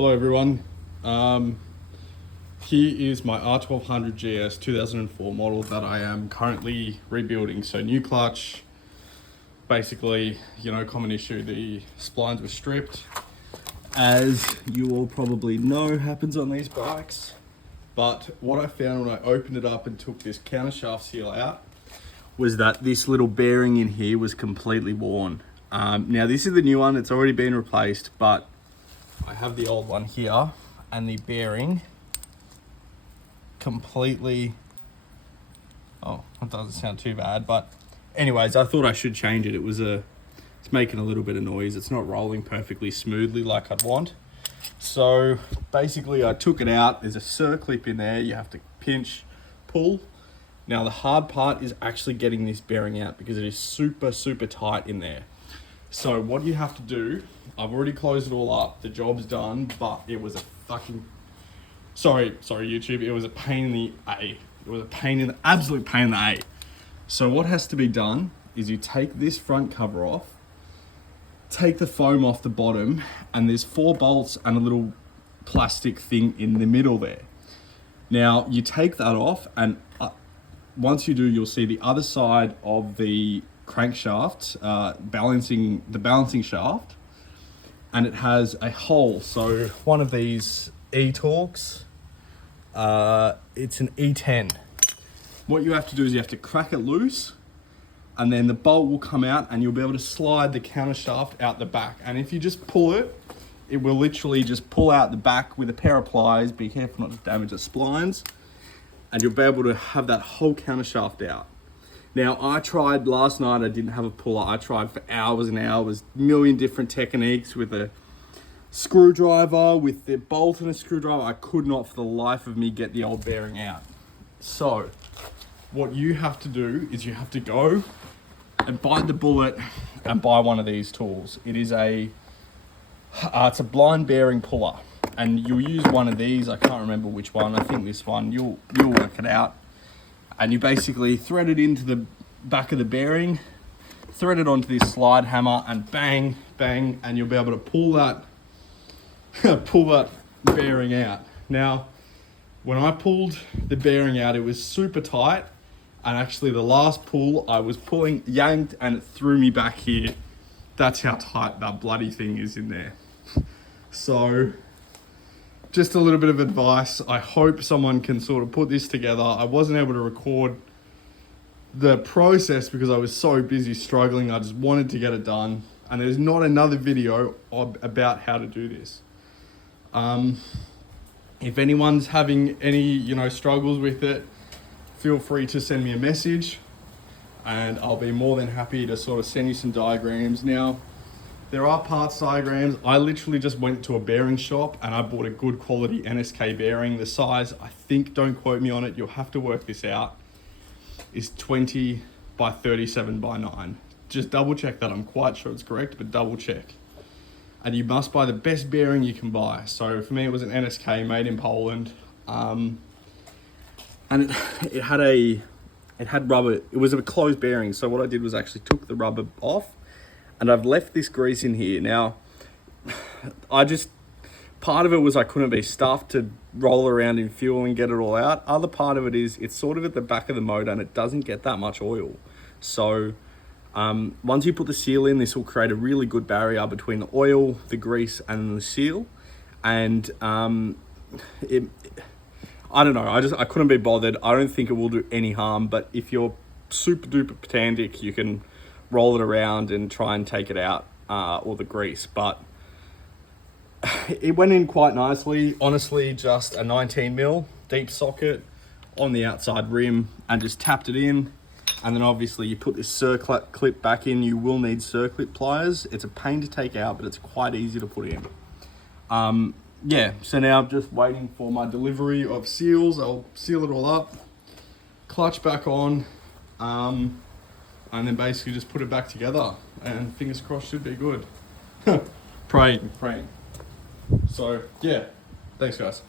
Hello everyone. Here is my r1200gs 2004 model that I am currently rebuilding. So new clutch, basically, common issue, the splines were stripped. As you all probably know, happens on these bikes. But what I found when I opened it up and took this countershaft seal out was that this little bearing in here was completely worn. Now this is the new one, it's already been replaced, but I have the old one here and the bearing completely, that doesn't sound too bad, but anyways, I thought I should change it. It's making a little bit of noise. It's not rolling perfectly smoothly like I'd want. So basically I took it out. There's a circlip in there. You have to pinch, pull. Now the hard part is actually getting this bearing out because it is super, super tight in there. So what you have to do, I've already closed it all up. The job's done, but it was a fucking, sorry YouTube, it was a pain in the A. It was a absolute pain in the A. So what has to be done is you take this front cover off, take the foam off the bottom, and there's 4 bolts and a little plastic thing in the middle there. Now you take that off, and once you do, you'll see the other side of the crankshaft, the balancing shaft, and it has a hole. So one of these E-Torques, it's an E10. What you have to do is you have to crack it loose, and then the bolt will come out and you'll be able to slide the countershaft out the back. And if you just pull it, it will literally just pull out the back with a pair of pliers. Be careful not to damage the splines, and you'll be able to have that whole countershaft out. Now, I tried last night, I didn't have a puller. I tried for hours and hours, a million different techniques with a screwdriver, with the bolt and a screwdriver. I could not for the life of me get the old bearing out. So what you have to do is you have to go and bite the bullet and buy one of these tools. It is it's a blind bearing puller, and you'll use one of these. I can't remember which one. I think this one. You'll work it out. And you basically thread it into the back of the bearing, thread it onto this slide hammer, and bang, bang, and you'll be able to pull that bearing out. Now, when I pulled the bearing out, it was super tight, and actually the last pull, I was pulling, yanked, and it threw me back here. That's how tight that bloody thing is in there. So, just a little bit of advice. I hope someone can sort of put this together. I wasn't able to record the process because I was so busy struggling. I just wanted to get it done. And there's not another video about how to do this. If anyone's having any, struggles with it, feel free to send me a message and I'll be more than happy to sort of send you some diagrams. Now, there are parts diagrams. I literally just went to a bearing shop and I bought a good quality NSK bearing. The size, I think, don't quote me on it, you'll have to work this out, is 20 by 37 by 9. Just double check that. I'm quite sure it's correct, but double check. And you must buy the best bearing you can buy. So for me, it was an NSK made in Poland. And it had rubber. It was a closed bearing. So what I did was actually took the rubber off, and I've left this grease in here. Now, part of it was I couldn't be stuffed to roll around in fuel and get it all out. Other part of it is it's sort of at the back of the motor and it doesn't get that much oil. So once you put the seal in, this will create a really good barrier between the oil, the grease, and the seal. And I don't know, I couldn't be bothered. I don't think it will do any harm, but if you're super duper pedantic, you can roll it around and try and take it out, or the grease. But it went in quite nicely. Honestly, just a 19mm deep socket on the outside rim and just tapped it in. And then obviously you put this circlip clip back in. You will need circlip pliers. It's a pain to take out, but it's quite easy to put in. Yeah, so now I'm just waiting for my delivery of seals. I'll seal it all up, clutch back on, and then basically just put it back together, and fingers crossed should be good. Praying. So yeah, thanks guys.